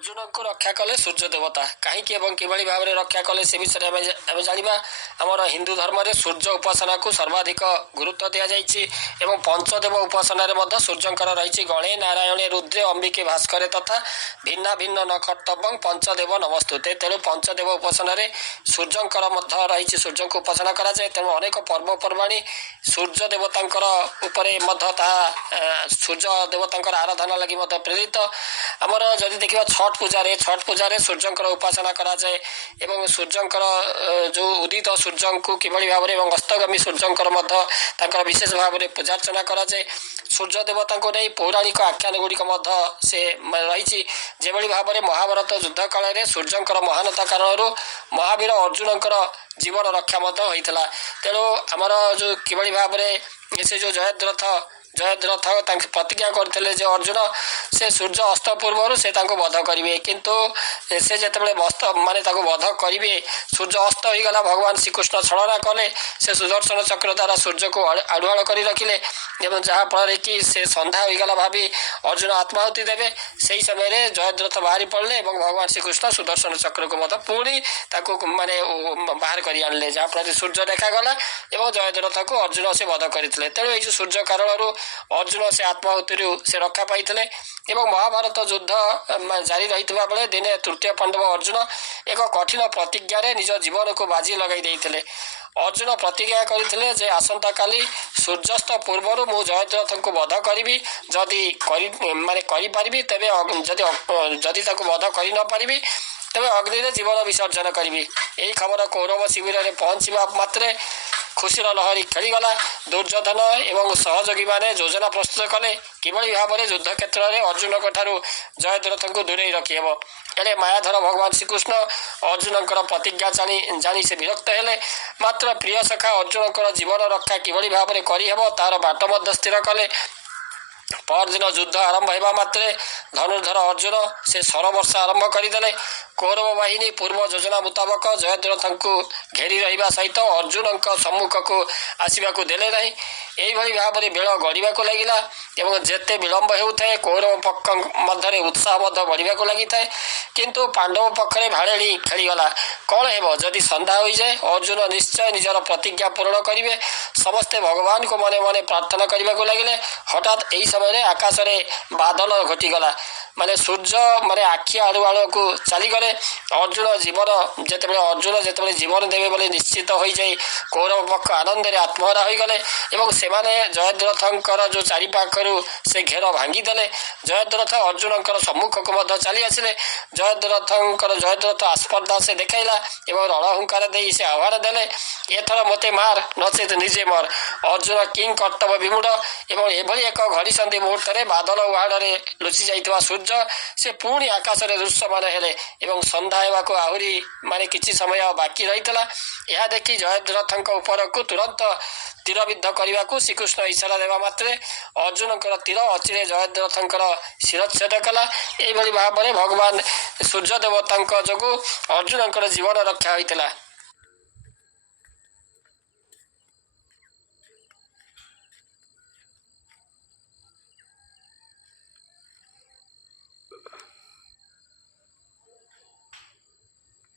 ଅର୍ଜୁନଙ୍କୁ ରକ୍ଷା କଲେ ସୂର୍ଯ୍ୟ ଦେବତା କାହିଁକି ଏବଂ କିଭଳି ଭାବରେ ରକ୍ଷା କଲେ ସେ ବିଷୟରେ ଆମେ ଜାଣିବା। ଆମର ହିନ୍ଦୁ ଧର୍ମରେ ସୂର୍ଯ୍ୟ ଉପାସନାକୁ ସର୍ବାଧିକ ଗୁରୁତ୍ୱ ଦିଆଯାଇଛି ଏବଂ ପଞ୍ଚଦେବ ଉପାସନାରେ ମଧ୍ୟ ସୂର୍ଯ୍ୟଙ୍କର ରହିଛି ଗଣେ ନାରାୟଣେ ରୁଦ୍ରେ ଅମ୍ବିକେ ଭାସ୍କରେ ତଥା ଭିନ୍ନ ଭିନ୍ନ ନକ୍ଷତ୍ରବଂ ପଞ୍ଚଦେବ ନମସ୍ତୁତେ। ତେଣୁ ପଞ୍ଚଦେବ ଉପାସନାରେ ସୂର୍ଯ୍ୟଙ୍କର ମଧ୍ୟ ରହିଛି, ସୂର୍ଯ୍ୟଙ୍କୁ ଉପାସନା କରାଯାଏ। ତେଣୁ ଅନେକ ପର୍ବପର୍ବାଣି ସୂର୍ଯ୍ୟ ଦେବତାଙ୍କର ଉପରେ ମଧ୍ୟ ତାହା ସୂର୍ଯ୍ୟ ଦେବତାଙ୍କର ଆରାଧନା ଲାଗି ମଧ୍ୟ ପ୍ରେରିତ। ଆମର ଯଦି ଦେଖିବା ଛଟ୍ ପୂଜାରେ ସୂର୍ଯ୍ୟଙ୍କର ଉପାସନା କରାଯାଏ ଏବଂ ସୂର୍ଯ୍ୟଙ୍କର ଯେଉଁ ଉଦିତ ସୂର୍ଯ୍ୟଙ୍କୁ କିଭଳି ଭାବରେ ଏବଂ ଅସ୍ତଗାମୀ ସୂର୍ଯ୍ୟଙ୍କର ମଧ୍ୟ ତାଙ୍କର ବିଶେଷ ଭାବରେ ପୂଜାର୍ଚ୍ଚନା କରାଯାଏ। ସୂର୍ଯ୍ୟ ଦେବତାଙ୍କୁ ନେଇ ପୌରାଣିକ ଆଖ୍ୟାନ ଗୁଡ଼ିକ ମଧ୍ୟ ସେ ରହିଛି। ଯେଭଳି ଭାବରେ ମହାଭାରତ ଯୁଦ୍ଧ କାଳରେ ସୂର୍ଯ୍ୟଙ୍କର ମହାନତା କାରଣରୁ ମହାବୀର ଅର୍ଜୁନଙ୍କର ଜୀବନ ରକ୍ଷା ମଧ୍ୟ ହୋଇଥିଲା। ତେଣୁ ଆମର ଯେଉଁ କିଭଳି ଭାବରେ ସେ ଯେଉଁ ଜୟଦ୍ରଥ ତାଙ୍କୁ ପ୍ରତିଜ୍ଞା କରିଥିଲେ ଯେ ଅର୍ଜୁନ ସେ ସୂର୍ଯ୍ୟ ଅସ୍ତ ପୂର୍ବରୁ ସେ ତାଙ୍କୁ ବଧ କରିବେ, କିନ୍ତୁ ସେ ଯେତେବେଳେ ତାଙ୍କୁ ବଧ କରିବେ ସୂର୍ଯ୍ୟ ଅସ୍ତ ହୋଇଗଲା। ଭଗବାନ ଶ୍ରୀକୃଷ୍ଣ ଛଳନା କଲେ, ସେ ସୁଦର୍ଶନ ଚକ୍ର ଦ୍ୱାରା ସୂର୍ଯ୍ୟକୁ ଆଢ଼ୁଆଳ କରି ରଖିଲେ ଏବଂ ଯାହାଫଳରେ କି ସେ ସନ୍ଧ୍ୟା ହୋଇଗଲା ଭାବି ଅର୍ଜୁନ ଆତ୍ମାହୁତି ଦେବେ। ସେହି ସମୟରେ ଜୟଦ୍ରଥ ବାହାରି ପଡ଼ିଲେ ଏବଂ ଭଗବାନ ଶ୍ରୀକୃଷ୍ଣ ସୁଦର୍ଶନ ଚକ୍ରକୁ ମଧ୍ୟ ପୁଣି ତାକୁ ବାହାର କରି ଆଣିଲେ, ଯାହାଫଳରେ ସୂର୍ଯ୍ୟ ଦେଖାଗଲା ଏବଂ ଜୟଦ୍ରଥକୁ ଅର୍ଜୁନ ସେ ବଧ କରିଥିଲେ। ତେଣୁ ଏଇ ଯେଉଁ ସୂର୍ଯ୍ୟ କାରଣରୁ ଅର୍ଜୁନ ସେ ଆତ୍ମାହୁତିରୁ ସେ ରକ୍ଷା ପାଇଥିଲେ ଏବଂ ମହାଭାରତ ଯୁଦ୍ଧ ଜାରି ରହିଥିବା ବେଳେ ଦିନେ ତୃତୀୟ ପାଣ୍ଡବ ଅର୍ଜୁନ ଏକ କଠିନ ପ୍ରତିଜ୍ଞାରେ ନିଜ ଜୀବନକୁ ବାଜି ଲଗାଇ ଦେଇଥିଲେ। ଅର୍ଜୁନ ପ୍ରତିଜ୍ଞା କରିଥିଲେ ଯେ ଆସନ୍ତାକାଲି ସୂର୍ଯ୍ୟାସ୍ତ ପୂର୍ବରୁ ମୁଁ ଜୟଦ୍ରଥଙ୍କୁ ବଧ କରିବି। ଯଦି କରିପାରିବି ତେବେ ଯଦି ତାକୁ ବଧ କରି ନପାରିବି ତେବେ ଅଗ୍ନିରେ ଜୀବନ ବିସର୍ଜନ କରିବି। ଏହି ଖବର କୌରବ ଶିବିରରେ ପହଞ୍ଚିବା ମାତ୍ରେ ଖୁସିର ଲହରୀ ଖେଳିଗଲା। ଦୁର୍ଯ୍ୟୋଧନ ଏବଂ ସହଯୋଗୀମାନେ ଯୋଜନା ପ୍ରସ୍ତୁତ କଲେ କିଭଳି ଭାବରେ ଯୁଦ୍ଧ କ୍ଷେତ୍ରରେ ଅର୍ଜୁନଙ୍କ ଠାରୁ ଜୟଦ୍ରଥଙ୍କୁ ଦୂରେଇ ରଖିହେବ। ହେଲେ ମାୟାଧର ଭଗବାନ ଶ୍ରୀକୃଷ୍ଣ ଅର୍ଜୁନଙ୍କର ପ୍ରତିଜ୍ଞା ଜାଣି ସେ ବିରକ୍ତ ହେଲେ। ମାତ୍ର ପ୍ରିୟ ସଖା ଅର୍ଜୁନଙ୍କର ଜୀବନ ରକ୍ଷା କିଭଳି ଭାବରେ କରିହେବ ତାହାର ବାଟ ମଧ୍ୟ ସ୍ଥିର କଲେ। ପରଦିନ ଯୁଦ୍ଧ ଆରମ୍ଭ ହେବା ମାତ୍ରେ ଧନୁର୍ଦ୍ଧର ଅର୍ଜୁନ ସେ ଶରବର୍ଷ ଆରମ୍ଭ କରିଦେଲେ। କୌରବ ବାହିନୀ ପୂର୍ବ ଯୋଜନା ମୁତାବକ ଜୟଦ୍ରଥଙ୍କୁ ଘେରି ରହିବା ସହିତ ଅର୍ଜୁନଙ୍କ ସମ୍ମୁଖକୁ ଆସିବାକୁ ଦେଲେ ନାହିଁ। ଏହିଭଳି ଭାବରେ ବେଳ ଗଡ଼ିବାକୁ ଲାଗିଲା ଏବଂ ଯେତେ ବିଳମ୍ବ ହେଉଥାଏ କୌରବ ପକ୍ଷ ମଧ୍ୟରେ ଉତ୍ସାହ ମଧ୍ୟ ବଢ଼ିବାକୁ ଲାଗିଥାଏ। କିନ୍ତୁ ପାଣ୍ଡବ ପକ୍ଷରେ ଭାଳେଣି ଖେଳିଗଲା। କ'ଣ ହେବ ଯଦି ସନ୍ଧ୍ୟା ହୋଇଯାଏ? ଅର୍ଜୁନ ନିଶ୍ଚୟ ନିଜର ପ୍ରତିଜ୍ଞା ପୂରଣ କରିବେ। ସମସ୍ତେ ଭଗବାନଙ୍କୁ ମନେ ମନେ ପ୍ରାର୍ଥନା କରିବାକୁ ଲାଗିଲେ। ହଠାତ୍ ଏହି ସମୟରେ ଆକାଶରେ ବାଦଲ ଘୋଟିଗଲା, ସୂର୍ଯ୍ୟ ଆଖି ଆଢ଼ୁଆଳକୁ ଚାଲିଗଲେ। ଅର୍ଜୁନ ଯେତେବେଳେ ଜୀବନ ଦେବେ ବୋଲି ନିଶ୍ଚିତ ହୋଇଯାଇ କୌରବ ପକ୍ଷ ଆନନ୍ଦରେ ଆତ୍ମହରା ହୋଇଗଲେ ଏବଂ ସେମାନେ ଜୟଦ୍ରଥଙ୍କର ଯେଉଁ ଚାରିପାଖରୁ ସେ ଘେର ଭାଙ୍ଗିଦେଲେ। ଜୟଦ୍ରଥ ଅର୍ଜୁନଙ୍କର ସମ୍ମୁଖକୁ ମଧ୍ୟ ଚାଲି ଆସିଲେ। ଜୟଦ୍ରଥ ଆସ୍ପର୍ଦ୍ଧା ସେ ଦେଖାଇଲା ଏବଂ ରଣହୁଙ୍କାର ଦେଇ ସେ ଆହ୍ୱାନ ଦେଲେ, ଏଥର ମୋତେ ମାର ନଚେତ ନିଜେ ମର। ଅର୍ଜୁନ କିଂ କର୍ତ୍ତବ୍ୟ ବିମୂଢ଼ ଏବଂ ଏଭଳି ଏକ ଘଡ଼ିସନ୍ଧି ମୁହୂର୍ତ୍ତରେ ବାଦଲ ଉହାଡ଼ରେ ଲୁଚି ଯାଇଥିବା ସୂର୍ଯ୍ୟ ସେ ପୁଣି ଆକାଶରେ ଦୃଶ୍ୟମାନ ହେଲେ ଏବଂ ସନ୍ଧ୍ୟା ହେବାକୁ ଆହୁରି କିଛି ସମୟ ବାକି ରହିଥିଲା। ଏହା ଦେଖି ଜୟଦ୍ରଥଙ୍କ ଉପରକୁ ତୁରନ୍ତ ତୀରବିଦ୍ଧ କରିବାକୁ ଶ୍ରୀକୃଷ୍ଣ ଇଶାରା ଦେବା ମାତ୍ରେ ଅର୍ଜୁନଙ୍କର ତୀର ଅଚିରେ ଜୟଦ୍ରଥଙ୍କର ଶିରଚ୍ଛେଦ କଲା। ଏହିଭଳି ଭାବରେ ଭଗବାନ ସୂର୍ଯ୍ୟ ଦେବତାଙ୍କ ଯୋଗୁଁ ଅର୍ଜୁନଙ୍କର ଜୀବନ ରକ୍ଷା ହୋଇଥିଲା।